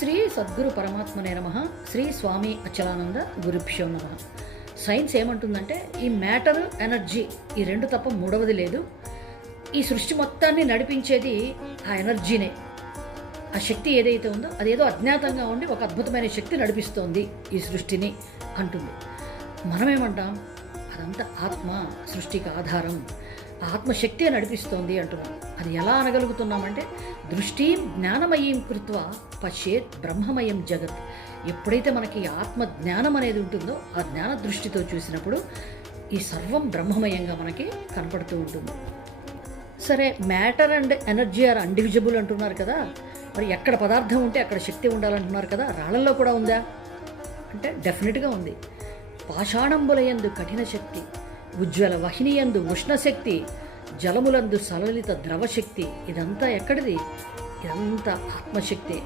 శ్రీ సద్గురు పరమాత్మనే నమః. శ్రీ స్వామి అచలానంద గురుభ్యో నమః. సైన్స్ ఏమంటుందంటే ఈ మ్యాటర్ ఎనర్జీ ఈ రెండు తప్ప మూడవది లేదు. ఈ సృష్టి మొత్తాన్ని నడిపించేది ఆ ఎనర్జీనే. ఆ శక్తి ఏదైతే ఉందో అదేదో అజ్ఞాతంగా ఉండి ఒక అద్భుతమైన శక్తి నడిపిస్తోంది ఈ సృష్టిని అంటుంది. మనమేమంటాం, అదంతా ఆత్మ, సృష్టికి ఆధారం, ఆత్మశక్తి నడిపిస్తోంది అంటున్నాం. అది ఎలా అనగలుగుతున్నామంటే దృష్టి జ్ఞానమయం కృత్వ పశ్యేత్ బ్రహ్మమయం జగత్. ఎప్పుడైతే మనకి ఆత్మ జ్ఞానం అనేది ఉంటుందో ఆ జ్ఞాన దృష్టితో చూసినప్పుడు ఈ సర్వం బ్రహ్మమయంగా మనకి కనపడుతూ ఉంటుంది. సరే, మ్యాటర్ అండ్ ఎనర్జీ ఆర్ అన్డివిజిబుల్ అంటున్నారు కదా, మరి ఎక్కడ పదార్థం ఉంటే అక్కడ శక్తి ఉండాలంటున్నారు కదా, రాళ్లలో కూడా ఉందా అంటే డెఫినెట్గా ఉంది. పాషాణంబులయందు కఠిన శక్తి, ఉజ్వల వహినియందు ఉష్ణశక్తి, జలములందు సలలిత ద్రవశక్తి, ఇదంతా ఎక్కడిది? ఇదంతా ఆత్మశక్తి.